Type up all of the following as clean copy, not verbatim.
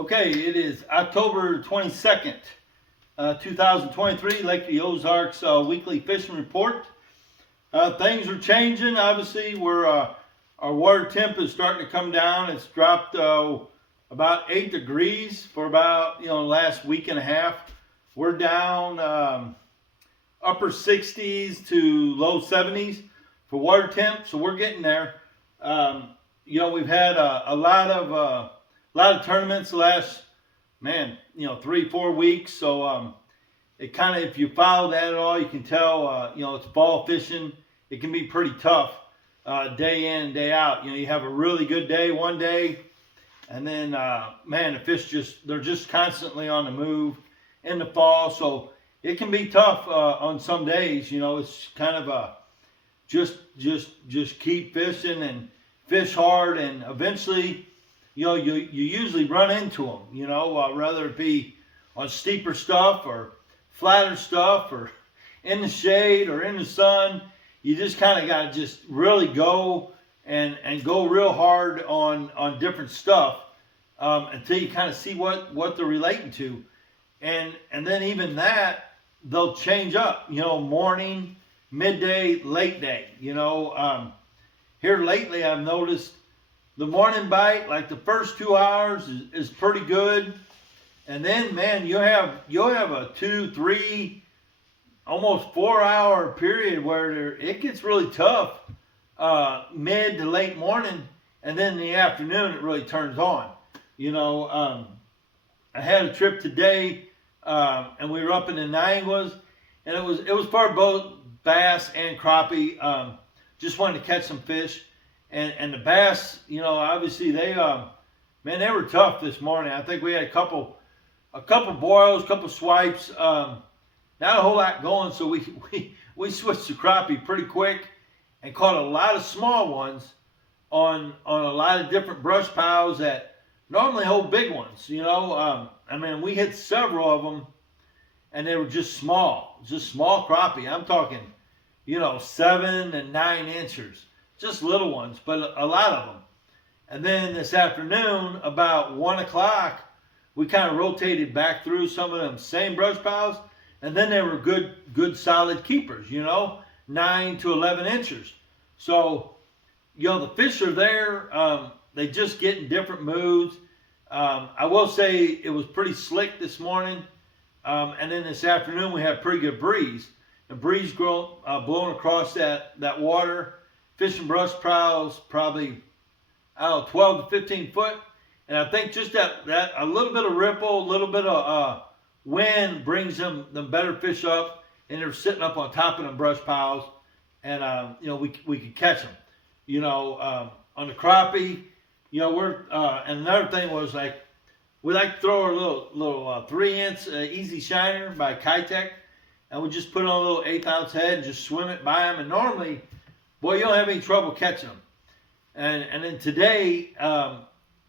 Okay, it is October 22nd, 2023, Lake of the Ozarks weekly fishing report. Things are changing. Obviously, our water temp is starting to come down. It's dropped about 8 degrees for about the last week and a half. We're down upper 60s to low 70s for water temp, so we're getting there. We've had a lot of tournaments the last 3-4 weeks. So it kind of, if you follow that at all, you can tell it's fall fishing. It can be pretty tough day in, day out. You have a really good day one day, and then the fish they're just constantly on the move in the fall. So it can be tough on some days. It's kind of just keep fishing and fish hard, and eventually you usually run into them, whether it be on steeper stuff or flatter stuff or in the shade or in the sun. You just kind of got to just really go and go real hard on different stuff until you kind of see what they're relating to. And then even that, they'll change up, morning, midday, late day. Here lately I've noticed the morning bite, like the first 2 hours is pretty good. And then, you'll have a 2, 3, almost 4 hour period where it gets really tough mid to late morning. And then in the afternoon, it really turns on. I had a trip today and we were up in the Nianguas, and it was for both bass and crappie. Just wanted to catch some fish. And the bass, obviously they were tough this morning. I think we had a couple boils, a couple swipes, not a whole lot going. So we switched to crappie pretty quick and caught a lot of small ones on a lot of different brush piles that normally hold big ones. We hit several of them, and they were just small crappie. I'm talking, 7 and 9 inches. Just little ones, but a lot of them. And then this afternoon, about 1 o'clock, we kind of rotated back through some of them same brush piles, and then they were good solid keepers, 9 to 11 inches. So, the fish are there. They just get in different moods. I will say it was pretty slick this morning, and then this afternoon we had pretty good breeze. The breeze blowing across that water. Fishing brush piles, probably, 12 to 15 foot. And I think just that a little bit of ripple, a little bit of wind brings them better fish up, and they're sitting up on top of them brush piles, and we could catch them. On the crappie, we're and another thing was, like, we like to throw our little 3-inch easy shiner by Kitech, and we just put on a little 1/8 ounce head and just swim it by them. And normally, boy, you don't have any trouble catching them. And then today,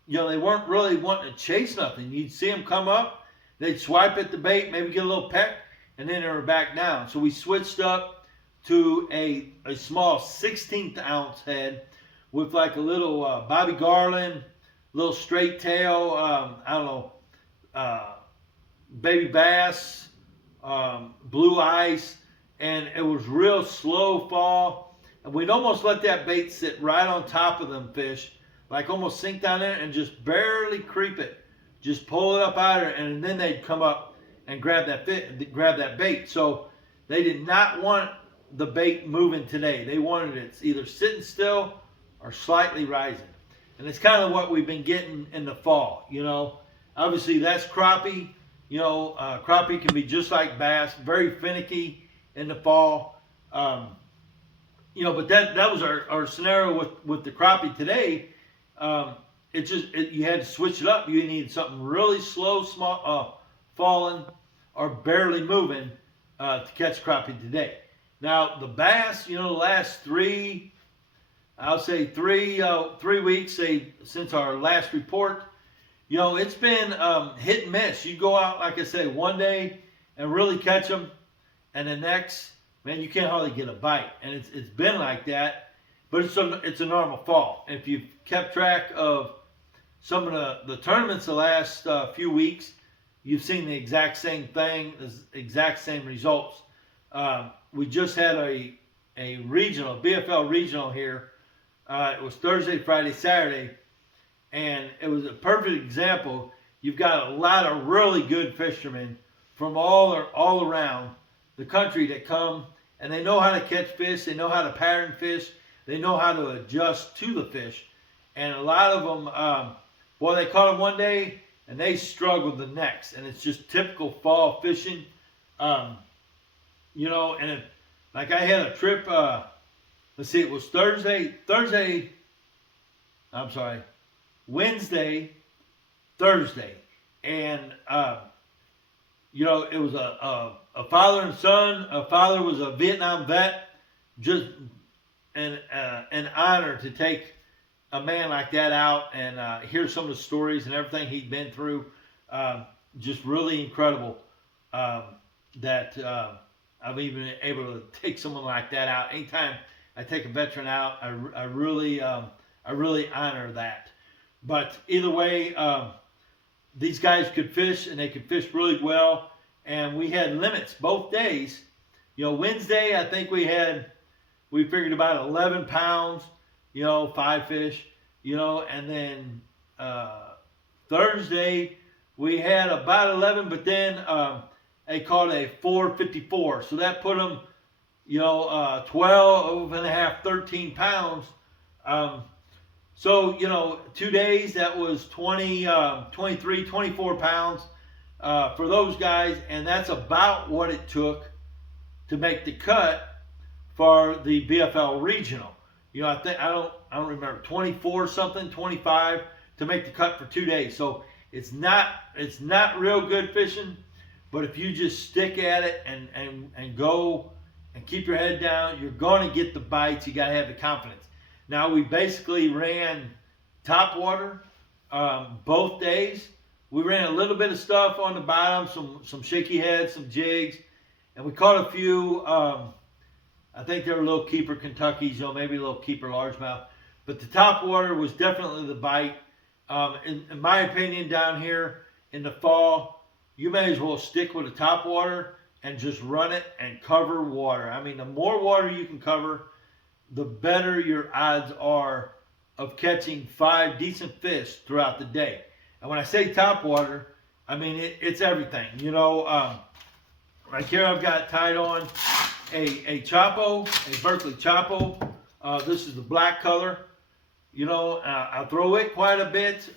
they weren't really wanting to chase nothing. You'd see them come up, they'd swipe at the bait, maybe get a little peck, and then they were back down. So we switched up to a small 1/16 ounce head with like a little Bobby Garland, little straight tail, baby bass, blue ice, and it was real slow fall. And we'd almost let that bait sit right on top of them fish, like almost sink down there and just barely creep it. Just pull it up out of there, and then they'd come up and grab that bait. So they did not want the bait moving today. They wanted it either sitting still or slightly rising. And it's kind of what we've been getting in the fall. Obviously that's crappie. Crappie can be just like bass, very finicky in the fall. But that was our scenario with the crappie today. You had to switch it up. You needed something really slow, small, falling, or barely moving to catch crappie today. Now the bass, the last 3 weeks, since our last report, it's been hit and miss. You go out, like I say, one day and really catch them, and the next, you can't hardly get a bite. And it's been like that, but it's a normal fall. If you've kept track of some of the tournaments the last few weeks, you've seen the exact same thing, the exact same results. We just had a regional, BFL regional here. It was Thursday, Friday, Saturday, and it was a perfect example. You've got a lot of really good fishermen from all around the country that come, and they know how to catch fish, they know how to pattern fish, they know how to adjust to the fish. And a lot of them, boy, they caught them one day and they struggled the next. And it's just typical fall fishing. You know, and like I had a trip, let's see, it was Wednesday, Thursday. And, you know, it was a father and son. A father was a Vietnam vet. Just an honor to take a man like that out and hear some of the stories and everything he'd been through. Just really incredible that I've even been able to take someone like that out. Anytime I take a veteran out, I really honor that. But either way, these guys could fish, and they could fish really well. And we had limits both days. You know, Wednesday, I think we figured about 11 pounds, you know, 5 fish, you know, and then Thursday we had about 11, but then they caught a 454. So that put them, you know, 12 and a half, 13 pounds. So, you know, 2 days, that was 20, 23, 24 pounds for those guys. And that's about what it took to make the cut for the BFL regional. You know, I don't remember, 24 something, 25 to make the cut for 2 days. So it's not real good fishing, but if you just stick at it and go and keep your head down, you're going to get the bites. You got to have the confidence. Now, we basically ran top water both days. We ran a little bit of stuff on the bottom, some shaky heads, some jigs, and we caught a few. I think they were little keeper Kentuckys, you know, maybe a little keeper largemouth. But the top water was definitely the bite. In my opinion, down here in the fall, you may as well stick with the top water and just run it and cover water. I mean, the more water you can cover, the better your odds are of catching 5 decent fish throughout the day. And when I say top water, I mean it's everything. You know, right here I've got tied on a Chapo, a Berkeley Chapo. This is the black color. You know, I throw it quite a bit.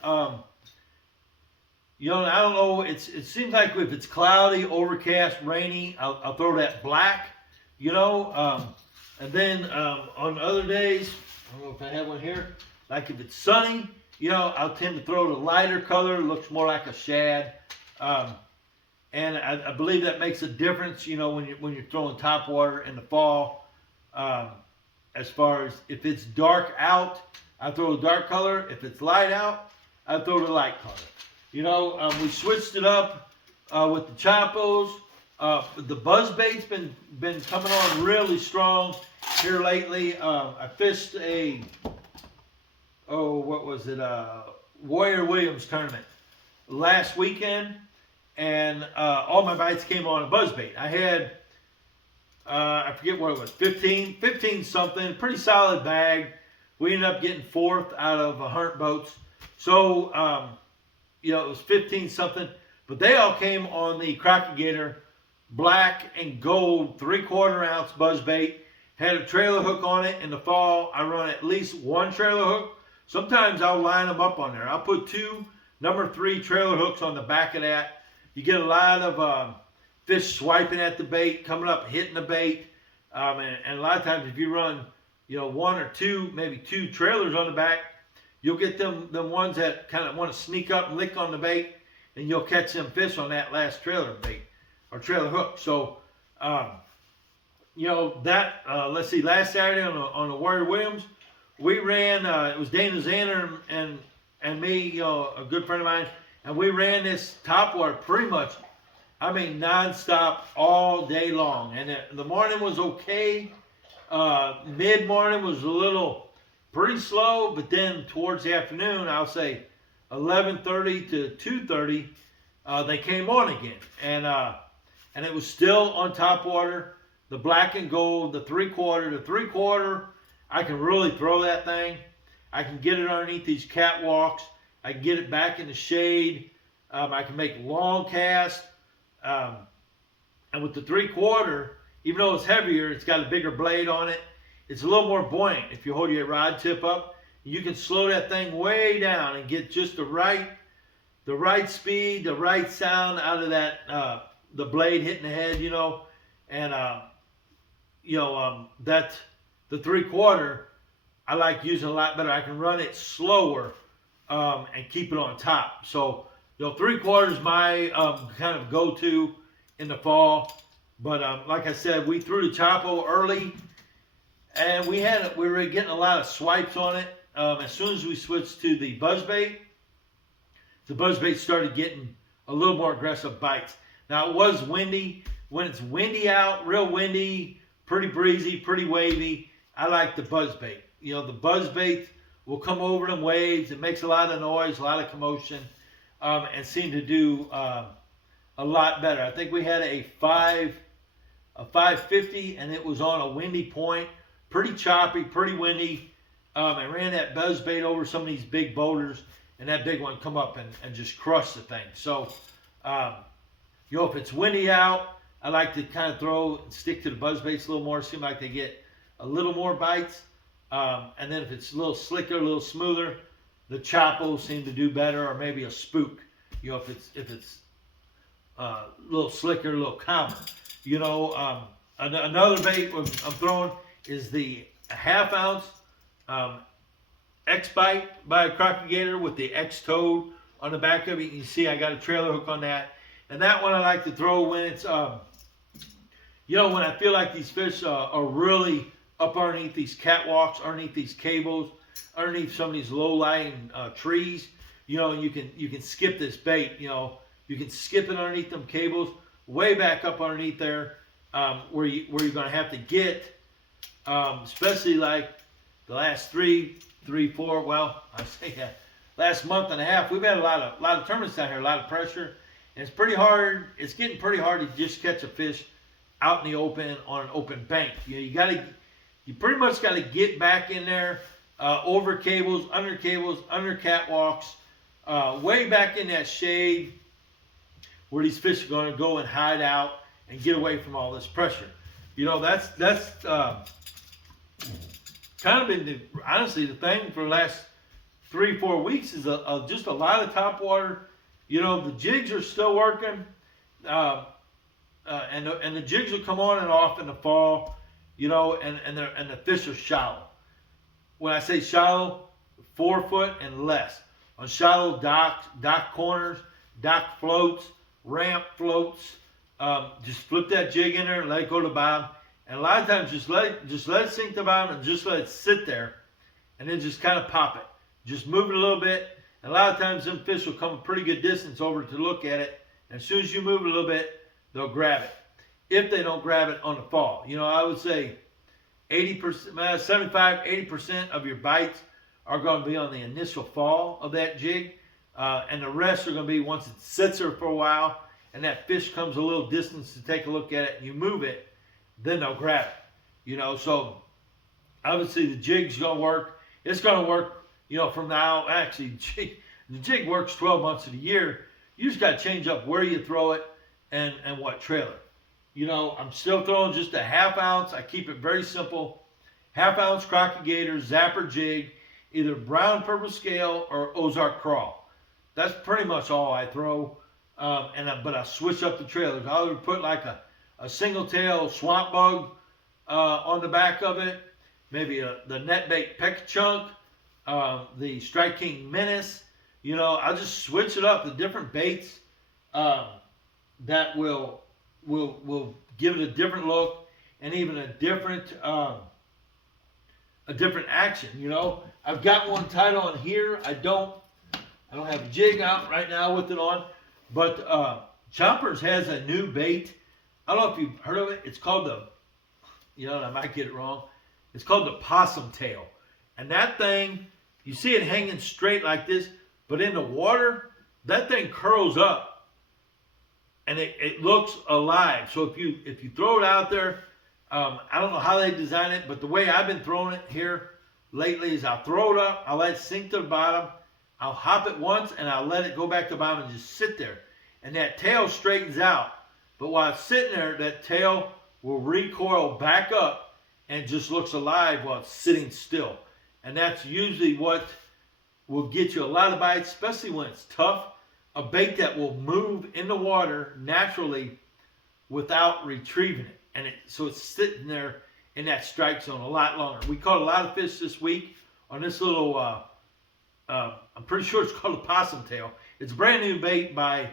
You know, I don't know. It seems like if it's cloudy, overcast, rainy, I'll throw that black. You know, and then on other days, I don't know if I have one here. Like if it's sunny, you know, I'll tend to throw the lighter color. It looks more like a shad. And I believe that makes a difference, you know, when you're throwing top water in the fall. As far as if it's dark out, I throw the dark color. If it's light out, I throw the light color. You know, we switched it up with the Chapos. The buzzbait's been coming on really strong here lately. I fished what was it? Warrior Williams tournament last weekend. And all my bites came on a buzzbait. I had, I forget what it was, 15 something, pretty solid bag. We ended up getting 4th out of 100 boats. So, you know, it was 15 something. But they all came on the Crockett Gator black and gold 3/4 ounce buzzbait. Had a trailer hook on it. In the fall, I run at least 1 trailer hook. Sometimes I'll line them up on there. I'll put 2 number 3 trailer hooks on the back of that. You get a lot of fish swiping at the bait, coming up, hitting the bait. And a lot of times if you run, you know, 1 or 2, maybe 2 trailers on the back, you'll get them ones that kind of want to sneak up and lick on the bait, and you'll catch them fish on that last trailer bait or trailer hook. So, you know, that, let's see, last Saturday on the Warrior Williams, we ran, it was Dana Zander and me, you know, a good friend of mine, and we ran this top water pretty much, I mean, nonstop all day long. And the morning was okay. Mid-morning was pretty slow, but then towards the afternoon, I'll say 11:30 to 2:30, they came on again, and it was still on top water. The black and gold, the 3/4, I can really throw that thing. I can get it underneath these catwalks. I can get it back in the shade. I can make long casts. Um, and with the 3/4, even though it's heavier, it's got a bigger blade on it. It's a little more buoyant. If you hold your rod tip up, you can slow that thing way down and get just the right speed, the right sound out of that the blade hitting the head, and that the 3/4 I like using a lot better. I can run it slower and keep it on top. So 3/4 is my kind of go-to in the fall. But like I said, we threw the Chapo early, and we were getting a lot of swipes on it. As soon as we switched to the buzzbait, the buzzbait started getting a little more aggressive bites. Now it was windy. When it's windy out, real windy, pretty breezy, pretty wavy, I like the buzzbait. The buzzbait will come over them waves. It makes a lot of noise, a lot of commotion, and seem to do a lot better. I think we had a 550, and it was on a windy point, pretty choppy, pretty windy. I ran that buzzbait over some of these big boulders, and that big one come up and just crush the thing. So, if it's windy out, I like to kind of throw and stick to the buzzbaits a little more. Seem like they get a little more bites. And then if it's a little slicker, a little smoother, the Chapos seem to do better, or maybe a spook. If it's a little slicker, a little calmer. Another bait I'm throwing is the ½ ounce X-Bite by a Crockett Gator with the X-Toad on the back of it. You can see I got a trailer hook on that. And that one I like to throw when it's, when I feel like these fish are really up underneath these catwalks, underneath these cables, underneath some of these low-lying trees. You can skip this bait. You can skip it underneath them cables, way back up underneath there, where you're going to have to get, especially like the last last month and a half, we've had a lot of tournaments down here, a lot of pressure, and it's pretty hard. It's getting pretty hard to just catch a fish out in the open on an open bank. You pretty much got to get back in there, over cables, under catwalks, way back in that shade where these fish are going to go and hide out and get away from all this pressure. That's kind of been honestly the thing for the last 3-4 weeks is just a lot of top water. The jigs are still working, and the jigs will come on and off in the fall, and the fish are shallow. When I say shallow, 4 foot and less. On shallow docks, dock corners, dock floats, ramp floats, just flip that jig in there and let it go to the bottom. And a lot of times just let it sink to the bottom and just let it sit there, and then just kind of pop it. Just move it a little bit. And a lot of times them fish will come a pretty good distance over to look at it. And as soon as you move it a little bit, they'll grab it. If they don't grab it on the fall. I would say 80%, 75, 80% of your bites are going to be on the initial fall of that jig. And the rest are going to be once it sits there for a while and that fish comes a little distance to take a look at it and you move it, then they'll grab it. So obviously the jig's going to work. It's going to work, from now. Actually, the jig works 12 months of the year. You just got to change up where you throw it and what trailer. I'm still throwing just a ½ ounce. I keep it very simple. ½ ounce Crockett Gator zapper jig, either brown purple scale or Ozark crawl. That's pretty much all I throw. But I switch up the trailers. I would put like a single tail swamp bug on the back of it. Maybe the net bait peck chunk, the Strike King Menace. I'll just switch it up. The different baits that will give it a different look and even a different action. I've got one tied on here. I don't have a jig out right now with it on, but Choppers has a new bait. I don't know if you've heard of it. It's called I might get it wrong. It's called the possum tail. And that thing, you see it hanging straight like this, But in the water, that thing curls up and it looks alive. So if you throw it out there, I don't know how they design it, but the way I've been throwing it here lately is I'll throw it up, I'll let it sink to the bottom, I'll hop it once, and I'll let it go back to the bottom and just sit there. And that tail straightens out. But while it's sitting there, that tail will recoil back up and just looks alive while it's sitting still. And that's usually what will get you a lot of bites, especially when it's tough. A bait that will move in the water naturally without retrieving it. And so it's sitting there in that strike zone a lot longer. We caught a lot of fish this week on this little, I'm pretty sure it's called a possum tail. It's a brand new bait by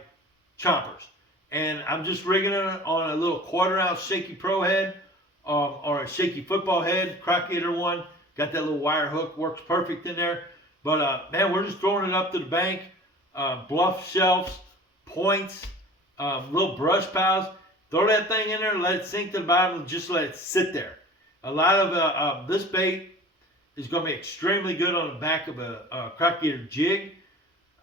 Chompers. And I'm just rigging it on a little 1/4 ounce shaky pro head or a shaky football head, crocodile one. Got that little wire hook, works perfect in there. But man, we're just throwing it up to the bank, bluff shelves, points, little brush piles. Throw that thing in there, let it sink to the bottom, and just let it sit there. A lot of this bait is going to be extremely good on the back of a crocodile jig.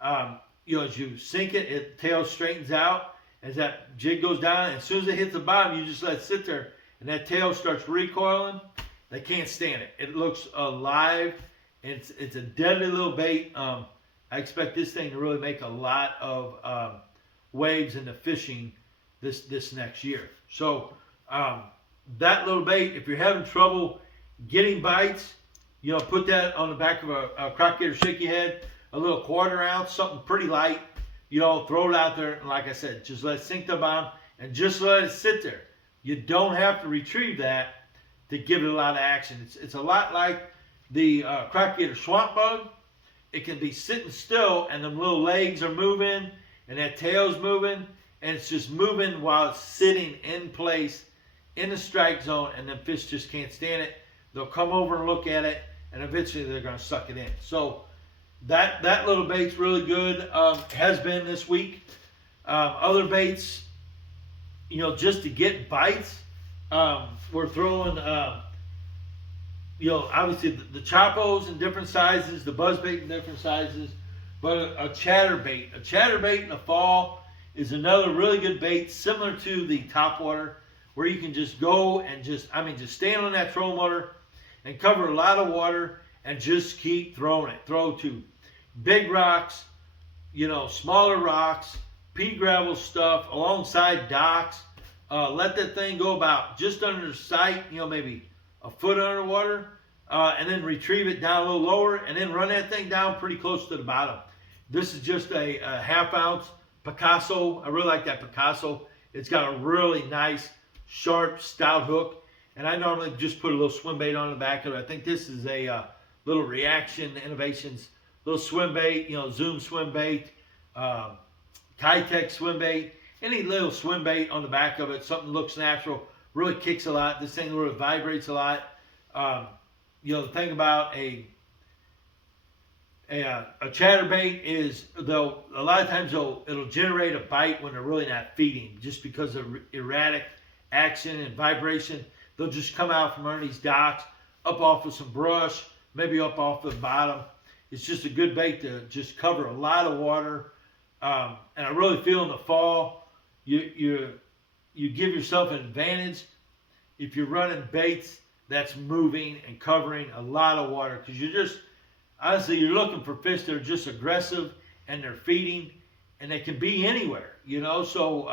As you sink it, it tail straightens out. As that jig goes down, as soon as it hits the bottom, you just let it sit there, and that tail starts recoiling. They can't stand it. It looks alive. It's a deadly little bait. I expect this thing to really make a lot of waves in the fishing this next year. So that little bait, if you're having trouble getting bites, put that on the back of a crocodile shaky head, a little 1/4 ounce, something pretty light. Throw it out there, and like I said, just let it sink to the bottom and just let it sit there. You don't have to retrieve that to give it a lot of action. It's a lot like the crocodile swamp bug. It can be sitting still, and the little legs are moving, and that tail's moving, and it's just moving while it's sitting in place in the strike zone, and then fish just can't stand it. They'll come over and look at it, and eventually they're going to suck it in. So that little bait's really good. Has been this week. Other baits, just to get bites, we're throwing, obviously the choppos in different sizes, the buzzbait in different sizes, but a chatterbait. A chatterbait in the fall is another really good bait, similar to the topwater, where you can just go and just stand on that trolling motor and cover a lot of water and just keep throwing it. Throw to big rocks, smaller rocks, pea gravel stuff, alongside docks. Let that thing go about just under sight, maybe a foot underwater, and then retrieve it down a little lower, and then run that thing down pretty close to the bottom. This is just a 1/2 ounce Picasso. I really like that Picasso. It's got a really nice, sharp, stout hook, and I normally just put a little swim bait on the back of it. I think this is a little Reaction Innovations little swim bait, Zoom swim bait, Kitech swim bait, any little swim bait on the back of it, something looks natural, really kicks a lot. This thing really vibrates a lot. The thing about a chatterbait is, though, a lot of times it'll generate a bite when they're really not feeding, just because of erratic action and vibration. They'll just come out from under these docks, up off of some brush, maybe up off the bottom. It's just a good bait to just cover a lot of water. And I really feel in the fall, you give yourself an advantage if you're running baits that's moving and covering a lot of water, because you're looking for fish that are just aggressive and they're feeding, and they can be anywhere, So,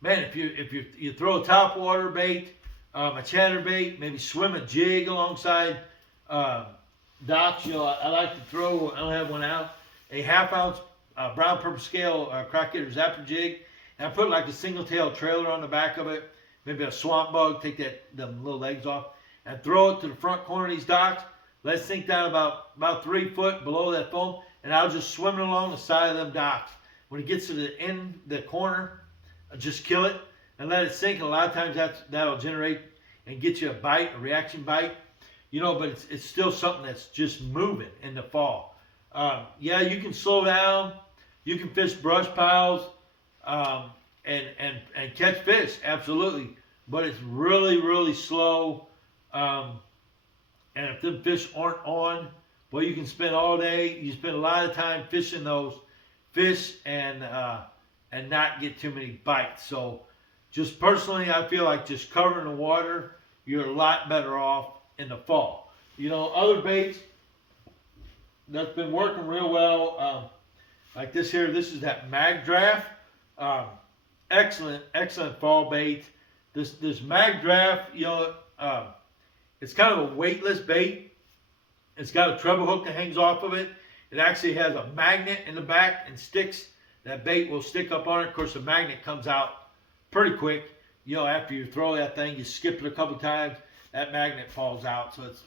man, if you throw a topwater bait, a chatterbait, maybe swim a jig alongside docks. I like to throw, I don't have one out, a 1/2 ounce brown purple scale crocodile zapper jig, and I put like a single tail trailer on the back of it, maybe a swamp bug, take the little legs off, and throw it to the front corner of these docks. Let it sink down about 3 foot below that foam, and I'll just swim it along the side of them docks. When it gets to the corner, I just kill it and let it sink. And a lot of times that'll generate and get you a bite, a reaction bite. But it's still something that's just moving in the fall. You can slow down. You can fish brush piles and catch fish, absolutely. But it's really, really slow. And if the fish aren't on Boy, you can spend all day. You spend a lot of time fishing those fish and not get too many bites. So, just personally, I feel like just covering the water, you're a lot better off in the fall. Other baits that's been working real well, like this here. This is that mag draft. Um, excellent fall bait. This mag draft, it's kind of a weightless bait. It's got a treble hook that hangs off of it. It actually has a magnet in the back and sticks. That bait will stick up on it. Of course, the magnet comes out pretty quick. After you throw that thing, you skip it a couple times, that magnet falls out. So it's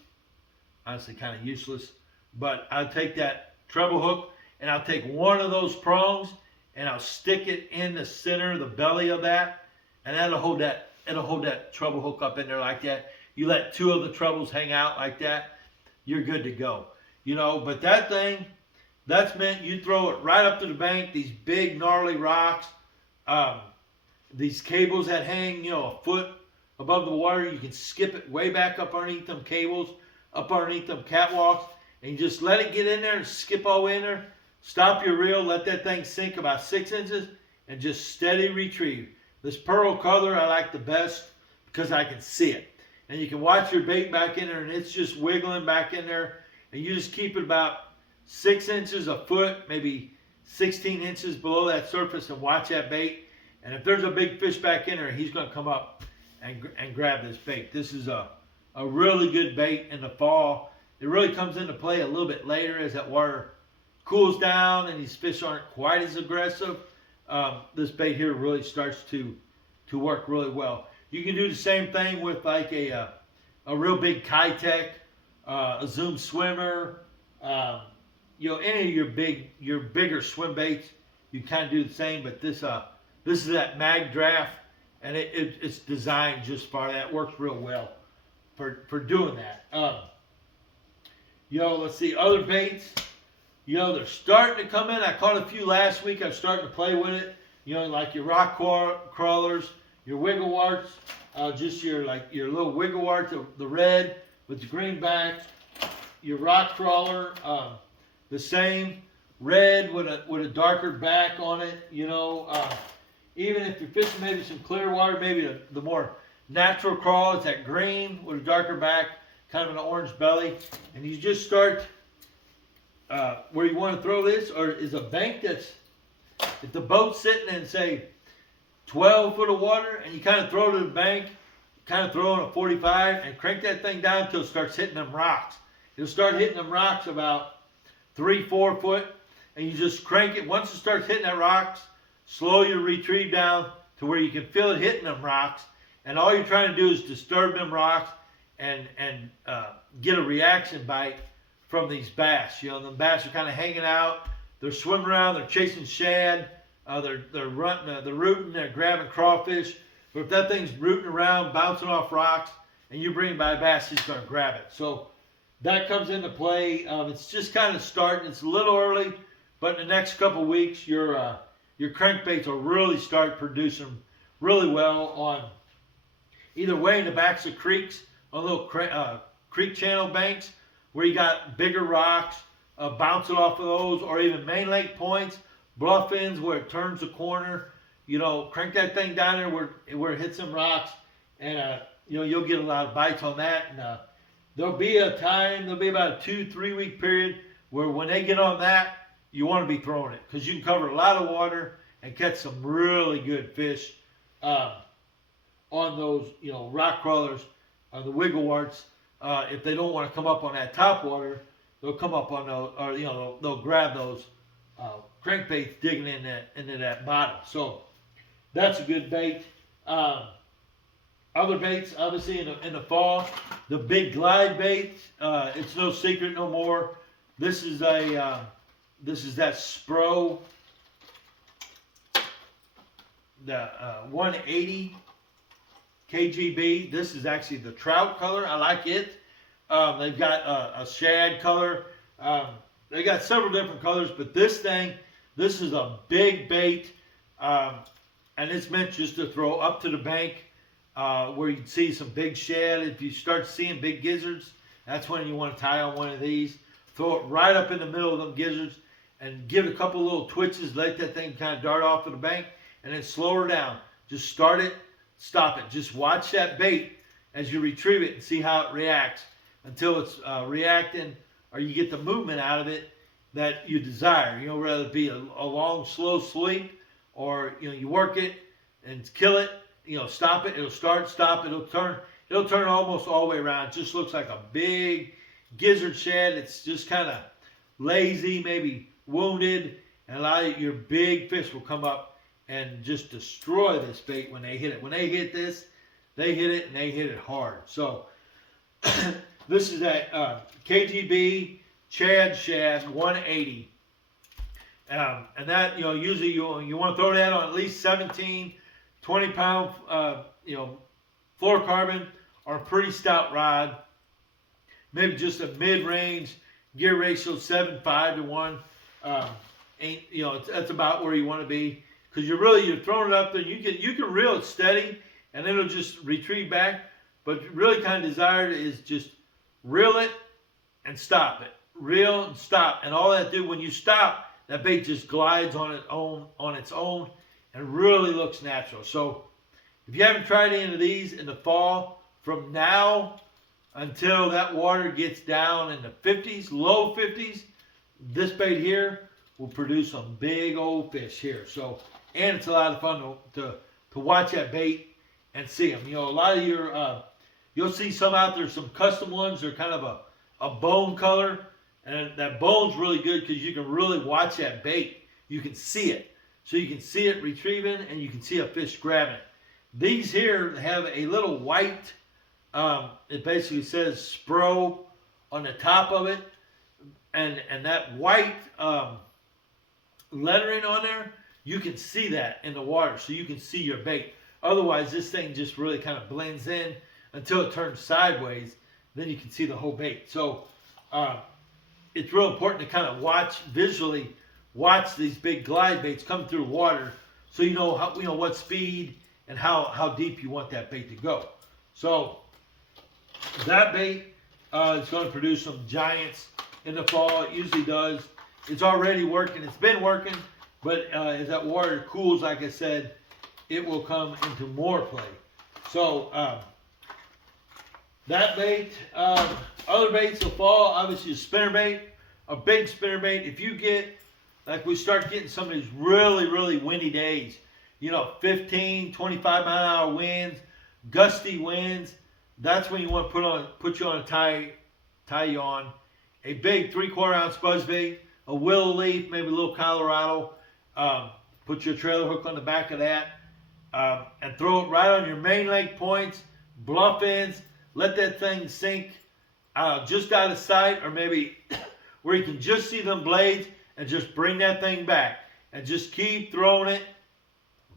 honestly kind of useless. But I'll take that treble hook and I'll take one of those prongs and I'll stick it in the center, the belly of that, and it'll hold that treble hook up in there like that. You let two of the trebles hang out like that, you're good to go. But that thing, that's meant you throw it right up to the bank, these big gnarly rocks, these cables that hang, a foot above the water, you can skip it way back up underneath them cables, up underneath them catwalks, and you just let it get in there and skip all the way in there. Stop your reel, let that thing sink about 6 inches, and just steady retrieve. This pearl color I like the best because I can see it. And you can watch your bait back in there, and it's just wiggling back in there. And you just keep it about 6 inches, a foot, maybe 16 inches below that surface, and watch that bait. And if there's a big fish back in there, he's going to come up and grab this bait. This is a really good bait in the fall. It really comes into play a little bit later as that water cools down and these fish aren't quite as aggressive. This bait here really starts to work really well. You can do the same thing with like a real big Kitech, a Zoom swimmer, any of your bigger swim baits. You kind of do the same, but this is that mag draft, and it's designed just for that. It works real well for doing that. Let's see, other baits. They're starting to come in. I caught a few last week. I'm starting to play with it. Like your rock crawlers, your wiggle warts, just your little wiggle wart, the red with the green back. Your rock crawler, the same red with a darker back on it. Even if you're fishing maybe some clear water, maybe the more natural crawl, it's that green with a darker back, kind of an orange belly, and you just start where you want to throw this, or is a bank that's, if the boat's sitting in say 12 foot of water and you kind of throw it to the bank, kind of throw in a 45 and crank that thing down until it starts hitting them rocks. It'll start hitting them rocks about 3-4 foot, and you just crank it. Once it starts hitting that rocks, slow your retrieve down to where you can feel it hitting them rocks, and all you're trying to do is disturb them rocks and get a reaction bite from these bass. The bass are kind of hanging out. They're swimming around. They're chasing shad. They're rooting. They're grabbing crawfish. But if that thing's rooting around, bouncing off rocks, and you bring by a bass, he's going to grab it. So that comes into play. It's just kind of starting. It's a little early, but in the next couple of weeks, your crankbaits will really start producing really well on either way in the backs of creeks, on little creek channel banks, where you got bigger rocks, bouncing off of those, or even main lake points, bluff ends where it turns the corner. Crank that thing down there where it hits some rocks, and you'll get a lot of bites on that. And there'll be about a 2-3 week period where when they get on that, you want to be throwing it, because you can cover a lot of water and catch some really good fish on those rock crawlers, the wiggle warts. If they don't want to come up on that top water, they'll come up on those, or they'll grab those crankbaits digging into that bottom. So that's a good bait. Other baits, obviously in the fall, the big glide bait. It's no secret no more. This is that Spro, the 180 KGB. This is actually the trout color. I like it. They've got a shad color. They got several different colors, but this is a big bait, and it's meant just to throw up to the bank where you can see some big shad. If you start seeing big gizzards, that's when you want to tie on one of these. throw it right up in the middle of them gizzards, and give it a couple little twitches, let that thing kind of dart off to the bank, and then slow her down. Just start it, stop it. Just watch that bait as you retrieve it and see how it reacts until it's reacting, or you get the movement out of it that you desire. You know, whether it be a long, slow sweep, or you work it and kill it. Stop it. It'll start, stop. It'll turn. It'll turn almost all the way around. It just looks like a big gizzard shad. It's just kind of lazy, maybe wounded, and a lot of your big fish will come up and just destroy this bait when they hit it. When they hit this, they hit it, and they hit it hard. So this is that KGB Chad Shad 180. And that, usually you want to throw that on at least 17, 20 pound, fluorocarbon, or a pretty stout rod. Maybe just a mid-range gear ratio 7.5 to 1. That's about where you want to be, because you're throwing it up there. You can reel it steady, and then it'll just retrieve back. But really kind of desired is just reel it and stop it. Reel and stop, and all that do when you stop, that bait just glides on its own, and really looks natural. So if you haven't tried any of these in the fall, from now until that water gets down in the 50s, low 50s, this bait here will produce some big old fish here. So, and it's a lot of fun to watch that bait and see them. A lot of your you'll see some out there, some custom ones. They're kind of a bone color, and that bone's really good because you can really watch that bait. You can see it. So you can see it retrieving, and you can see a fish grabbing it. These here have a little white, it basically says Spro on the top of it. And that white lettering on there, you can see that in the water. So you can see your bait. Otherwise, this thing just really kind of blends in until it turns sideways. Then you can see the whole bait. So it's real important to kind of visually watch these big glide baits come through water, so you know what speed and how deep you want that bait to go. So that bait is going to produce some giants in the fall. It usually does. It's already working. It's been working, but as that water cools, like I said, it will come into more play. So that bait, other baits will fall. Obviously, a spinnerbait, a big spinnerbait. If you get, like we start getting some of these really, really windy days, 15, 25 mile an hour winds, gusty winds, that's when you want to put you on a tie you on a big 3/4 ounce buzzbait, a willow leaf, maybe a little Colorado. Put your trailer hook on the back of that, and throw it right on your main lake points, bluff ends. Let that thing sink just out of sight, or maybe where you can just see them blades, and just bring that thing back and just keep throwing it.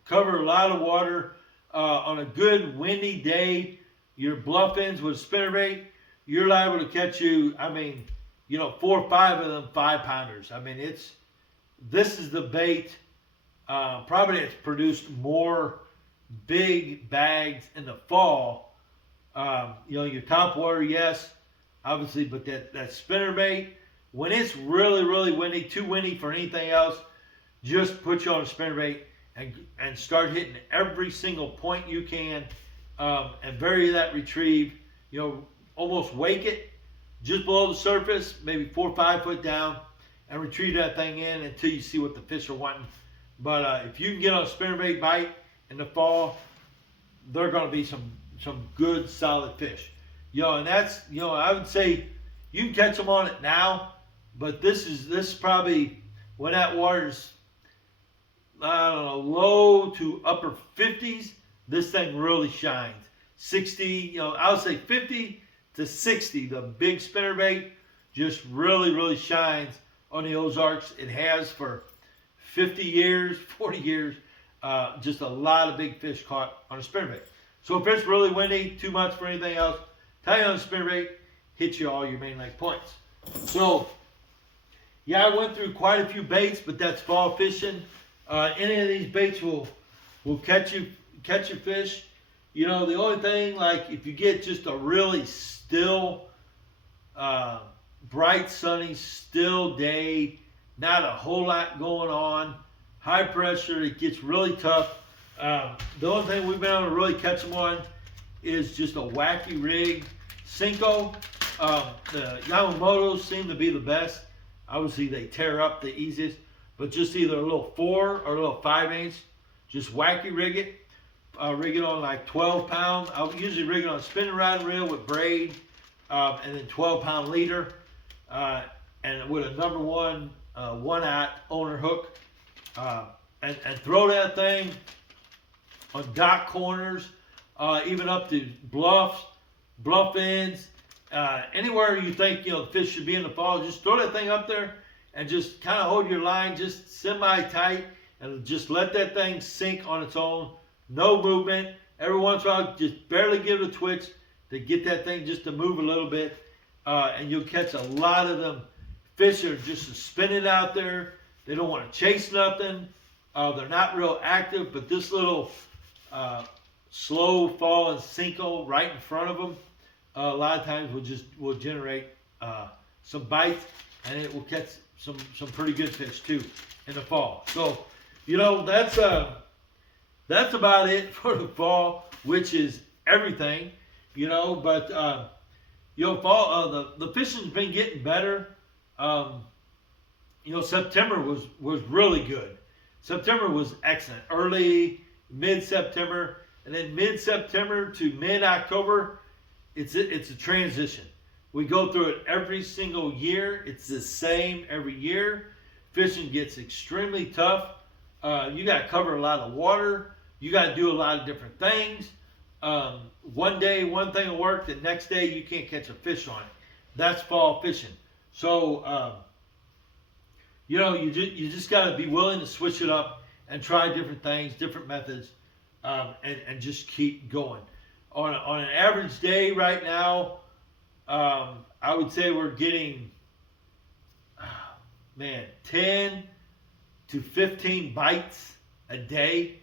Cover a lot of water. On a good windy day, your bluff ends with spinnerbait, you're liable to catch 4 or 5 of them 5-pounders. This is the bait. Probably it's produced more big bags in the fall. Your top water, yes, obviously, but that spinnerbait, when it's really, really windy, too windy for anything else, just put you on a spinnerbait and start hitting every single point you can, and vary that retrieve. Almost wake it just below the surface, maybe 4 or 5 foot down, and retrieve that thing in until you see what the fish are wanting. But if you can get on a spinnerbait bite in the fall, they're going to be some good solid fish. And that's I would say you can catch them on it now, but this is probably when that water's low to upper 50s. This thing really shines. 60, I would say 50 to 60. The big spinnerbait just really, really shines on the Ozarks. It has for 50 years, 40 years. Just a lot of big fish caught on a spinnerbait. So if it's really windy, too much for anything else, tie you on a spinnerbait, hit you all your main lake points. So, yeah, I went through quite a few baits, but that's fall fishing. Any of these baits will catch your fish. The only thing, like if you get just a really still bright, sunny, still day, not a whole lot going on. High pressure, it gets really tough. The only thing we've been able to really catch them on is just a wacky rig. Cinco, the Yamamotos seem to be the best. Obviously, they tear up the easiest, but just either a little 4 or a little 5/8. Just wacky rig it. Rig it on like 12 pound. I'll usually rig it on a spinning rod and reel with braid, and then 12-pound leader, and with a number 1 1/0 owner hook, and throw that thing on dock corners, even up to bluffs, bluff ends, anywhere you think the fish should be in the fall. Just throw that thing up there and just kind of hold your line just semi-tight and just let that thing sink on its own. No movement. Every once in a while, just barely give it a twitch to get that thing just to move a little bit, and you'll catch a lot of them fish that are just spinning out there. They don't want to chase nothing. They're not real active, but this little slow fall and Cinco right in front of them, a lot of times will generate some bites, and it will catch some pretty good fish too in the fall. So, that's about it for the fall, which is everything, But fall, the fishing's been getting better. September was really good. September was excellent. Early, mid-September, and then mid-September to mid-October, it's a transition. We go through it every single year. It's the same every year. Fishing gets extremely tough. You got to cover a lot of water. You got to do a lot of different things. One day, one thing will work. The next day, you can't catch a fish on it. That's fall fishing. So, you just got to be willing to switch it up and try different things, different methods, and just keep going. On an average day right now, I would say we're getting, 10 to 15 bites a day.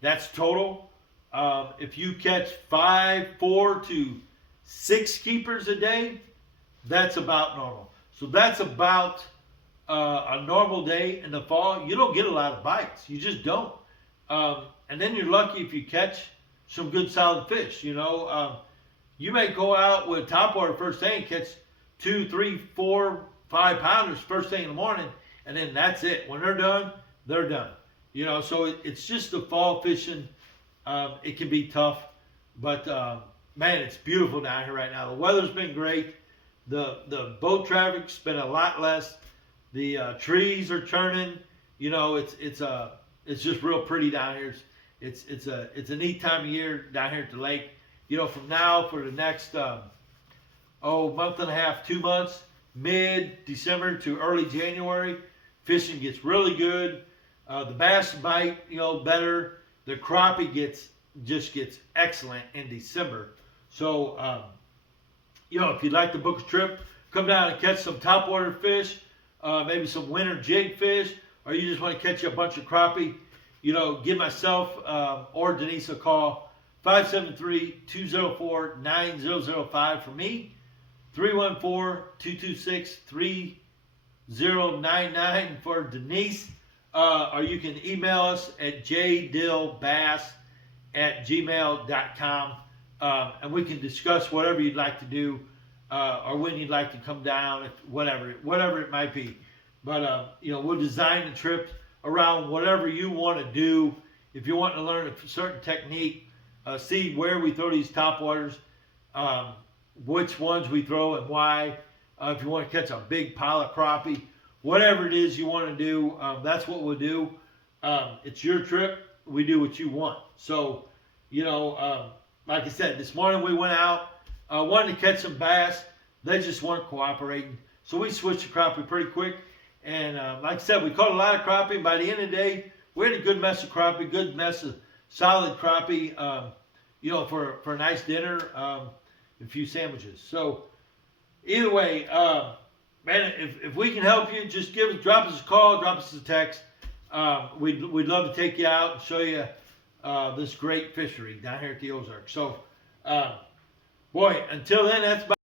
That's total. If you catch 4 to 6 keepers a day, that's about normal. So that's about a normal day in the fall. You don't get a lot of bites. You just don't. And then you're lucky if you catch some good solid fish. You may go out with topwater first thing and catch 2, 3, 4, 5 pounders first thing in the morning, and then that's it. When they're done, they're done. So it's just the fall fishing. It can be tough, but it's beautiful down here right now. The weather's been great. The boat traffic's been a lot less. The trees are turning. It's just real pretty down here. It's a neat time of year down here at the lake. From now for the next month and a half, 2 months, mid-December to early January, fishing gets really good. The bass bite, better. The crappie gets excellent in December. So, if you'd like to book a trip, come down and catch some topwater fish, maybe some winter jig fish, or you just want to catch a bunch of crappie, give myself or Denise a call, 573-204-9005 for me, 314-226-3099 for Denise. Or you can email us at jdillbass@gmail.com, and we can discuss whatever you'd like to do, or when you'd like to come down, whatever it might be. But we'll design the trip around whatever you want to do. If you want to learn a certain technique, see where we throw these topwaters, which ones we throw and why. If you want to catch a big pile of crappie, whatever it is you want to do, that's what we'll do. It's your trip. We do what you want. So, like I said, this morning we went out, wanted to catch some bass. They just weren't cooperating. So we switched to crappie pretty quick. And like I said, we caught a lot of crappie. By the end of the day, we had a good mess of crappie, good mess of solid crappie, for a nice dinner, a few sandwiches. So either way, if we can help you, just drop us a call, drop us a text. We'd love to take you out and show you this great fishery down here at the Ozarks. So, until then, that's about